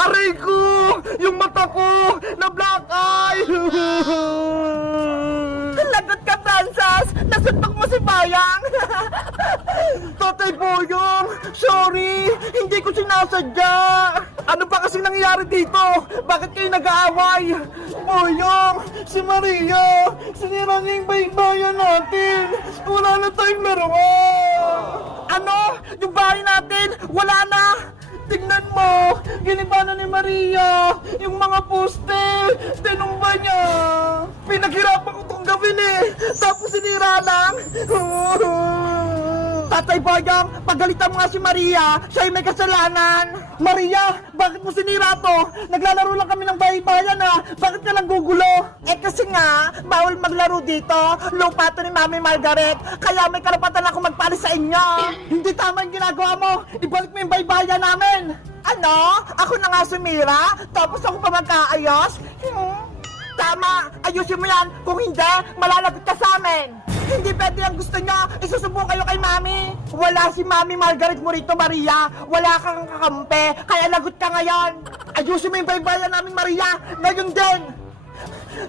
Aray ko! Yung mata ko! Na black eye! Lagot ka, Francis! Nasuntok mo si Bayang! Tatay Boyong! Sorry! Hindi ko sinasadya! Ano ba kasing nangyayari dito? Bakit kayo nag-aaway? Boyong! Si Maria! Sinira niya yung baybayan natin! Wala na tayong laruan! Ano? Yung bahay natin? Wala na! Tingnan mo! Giniba na ni Maria! Yung mga poste! Tinumba niya! Pinaghirapan ko itong gawin eh! Tapos sinira lang! Tatay Boyong, pagalitan mo nga si Maria, siya ay may kasalanan! Maria! Bakit mo sinira to? Naglalaro lang kami ng bahay-bayan ah! Bakit ka lang gugulo? Eh kasi nga, bawal maglaro dito. Lupa to ni Mami Margaret. Kaya may karapatan ako magpalis sa inyo. Hindi tama yung ginagawa mo! Ibalik mo yung bahay-bayan namin! Ano? Ako na nga sumira? Tapos ako pa magkaayos? Tama! Ayusin mo yan! Kung hindi, malalagot ka sa amin! Hindi pwede ang gusto nyo! Isusubo kayo kay Mami! Wala si Mami Margaret mo rito, Maria! Wala kang kakampi! Kaya lagot ka ngayon! Ayusin mo yung bahay-bayan namin, Maria! Ngayon din!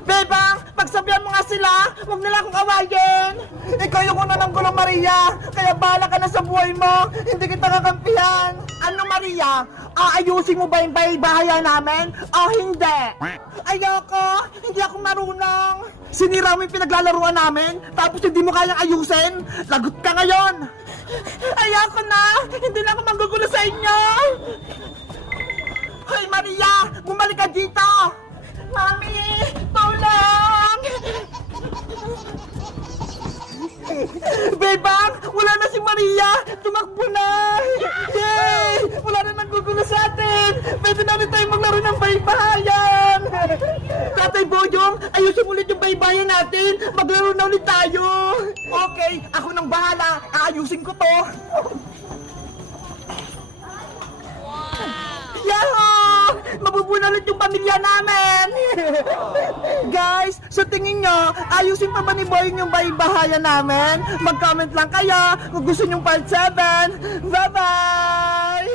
Bebang, pagsabihan mo nga sila! Huwag nila akong awayin! Ikaw yung una ng gulong, Maria! Kaya bahala ka na sa buhay mo! Hindi kita kakampihan! Ano, Maria? Aayusin mo ba yung bahay-bahayan namin? O hindi? Ayoko! Hindi ako marunong! Sinira mo yung pinaglalaruan namin, tapos hindi mo kayang ayusin! Lagot ka ngayon! Ayoko na! Hindi na ako manggugulo sa inyo! Hoy, Maria! Bumalik ka dito! Mami! Tulong! Bebang! Wala na si Maria! Tumakbo na! Yay! Wala na nanggugulo sa atin! Pwede na rin tayo maglaro ng baybayan! Tatay Boyong, ayusin ulit yung baybayan natin! Maglaro na ulit tayo! Okay, ako nang bahala! Aayusin ko to! Yahoo! Mabubunalit yung pamilya namin! Guys, sa tingin nyo, ayusin pa ba ni Boyong yung baybahayan namin? Mag-comment lang kayo kung gusto nyong part 7! Bye-bye!